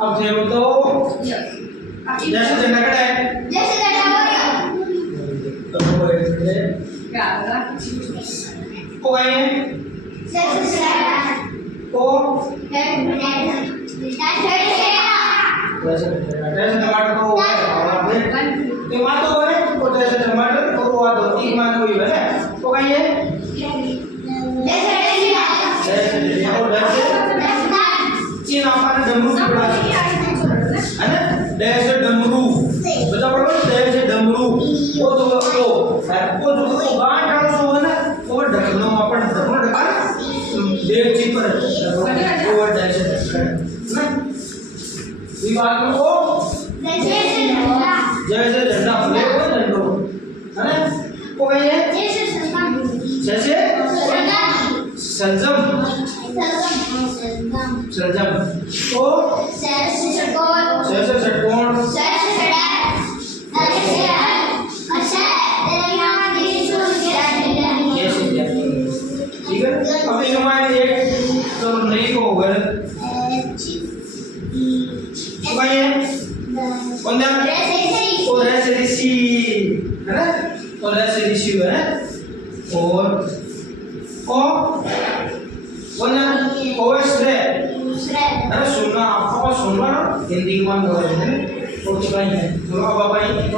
अब देखो तो जैसे जनगण है तो वो है को है को जैसे टमाटर को ये मां तो है को जैसे टमाटर को वो दो एक मां कोई है तो कहीं है जैसे और जैसे चीन आपने डमरू पढ़ा है ना जैसे डमरू बता पढ़ो जैसे डमरू वो जो गांठ डालो सो है ना वो ढकनो अपन ढकनो ढका देव जी पर वो जैसे ना विवाद में वो जैसे झंडा फूले वो झंडो है ना वो कहिए जैसे संजम संजम तो जैसे षटकोण ठीक है अब एक हमारे एक तो नहीं को होगा भाई है कौन सा और ऐसे ऋषि है ना और ऐसे ऋषि है और कौन सा ओएसरे अरे सुनना आपको सुनना हिंदी में बोल रहे हैं तो चुका ही है तो अब भाई